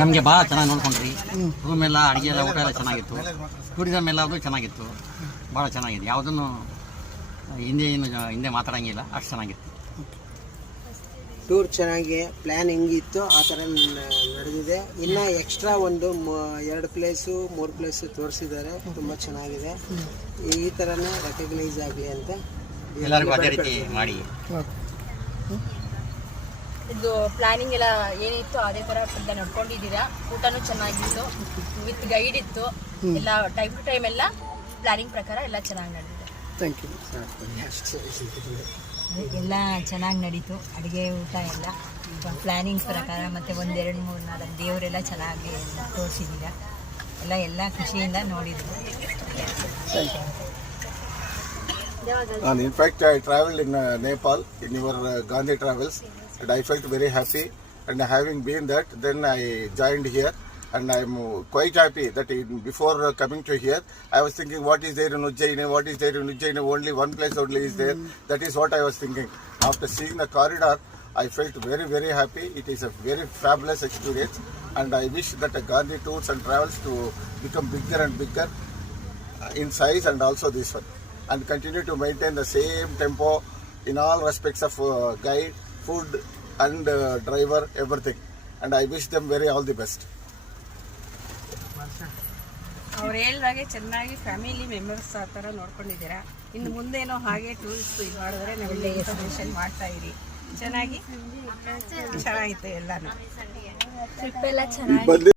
ನಮಗೆ ಭಾಳ ಚೆನ್ನಾಗಿ ನೋಡ್ಕೊಂಡ್ರಿ. ರೂಮ್ ಎಲ್ಲ ಅಡುಗೆ ಎಲ್ಲ ಊಟ ಎಲ್ಲ ಚೆನ್ನಾಗಿತ್ತು. ಟೂರಿಸಮ್ ಎಲ್ಲ ಅದು ಚೆನ್ನಾಗಿತ್ತು, ಭಾಳ ಚೆನ್ನಾಗಿದೆ. ಯಾವುದನ್ನು ಹಿಂದೆ ಮಾತಾಡೋಂಗಿಲ್ಲ, ಅಷ್ಟು ಚೆನ್ನಾಗಿತ್ತು. ಟೂರ್ ಚೆನ್ನಾಗಿ ಪ್ಲ್ಯಾನ್ ಹೆಂಗಿತ್ತು ಆ ಥರ ನಡೆದಿದೆ. ಇನ್ನು ಎಕ್ಸ್ಟ್ರಾ ಒಂದು 2 ಪ್ಲೇಸು 3 ಪ್ಲೇಸು ತೋರಿಸಿದ್ದಾರೆ, ತುಂಬ ಚೆನ್ನಾಗಿದೆ. ಈ ಥರನೇ ರೆಕಗ್ನೈಸ್ ಆಗಲಿ ಅಂತ ಎಲ್ಲರಿಗೂ ಅದೇ ರೀತಿ ಮಾಡಿ. ಇದು ಪ್ಲಾನಿಂಗ್ ಎಲ್ಲ ಏನಿತ್ತು ಅದೇ ಥರ ಸ್ವಲ್ಪ ನಡ್ಕೊಂಡಿದ್ದೀರಾ. ಊಟನೂ ಚೆನ್ನಾಗಿತ್ತು, ವಿತ್ ಗೈಡ್ ಇತ್ತು. ಎಲ್ಲ ಟೈಮ್ ಟು ಟೈಮ್ ಎಲ್ಲ ಪ್ಲಾನಿಂಗ್ ಪ್ರಕಾರ ಎಲ್ಲ ಚೆನ್ನಾಗಿ ನಡೆದಿದೆ. Thank you. ಎಲ್ಲ ಚೆನ್ನಾಗಿ ನಡೀತು, ಅಡುಗೆ ಊಟ ಎಲ್ಲ ಪ್ಲ್ಯಾನಿಂಗ್ ಪ್ರಕಾರ. ಮತ್ತು 1 2 3 4 ದೇವರೆಲ್ಲ ಚೆನ್ನಾಗಿ ತೋರಿಸಿದ್ದೀರ. ಎಲ್ಲ ಖುಷಿಯಿಂದ ನೋಡಿದ್ರು. And in fact, I travelled in Nepal in your Gandhi Travels, and I felt very happy. And having been that, then I joined here, and I'm quite happy that before coming to here, I was thinking, what is there in Ujjaini? What is there in Ujjaini? Only one place only is there. That is what I was thinking. After seeing the corridor, I felt very, very happy. It is a very fabulous experience, and I wish that Gandhi Tours and Travels to become bigger and bigger in size, and also this one, and continue to maintain the same tempo in all respects of guide, food, and driver, everything. And I wish them all the best. ಅವ್ರು ಹೇಳಿದಾಗೆ ಚೆನ್ನಾಗಿ family members ಆ ಥರ ನೋಡ್ಕೊಂಡಿದ್ದೀರಾ. ಇನ್ನು ಮುಂದೇನೋ ಹಾಗೆ tourist ಇದು ಮಾಡಿದ್ರೆ ನಮಗೆ ಇನ್ಫಾರ್ಮೇಷನ್ ಮಾಡ್ತಾ ಇರಿ. ಚೆನ್ನಾಗಿತ್ತು ಎಲ್ಲನೂ. ಟ್ರಿಪ್ ಎಲ್ಲ ಚೆನ್ನಾಗಿ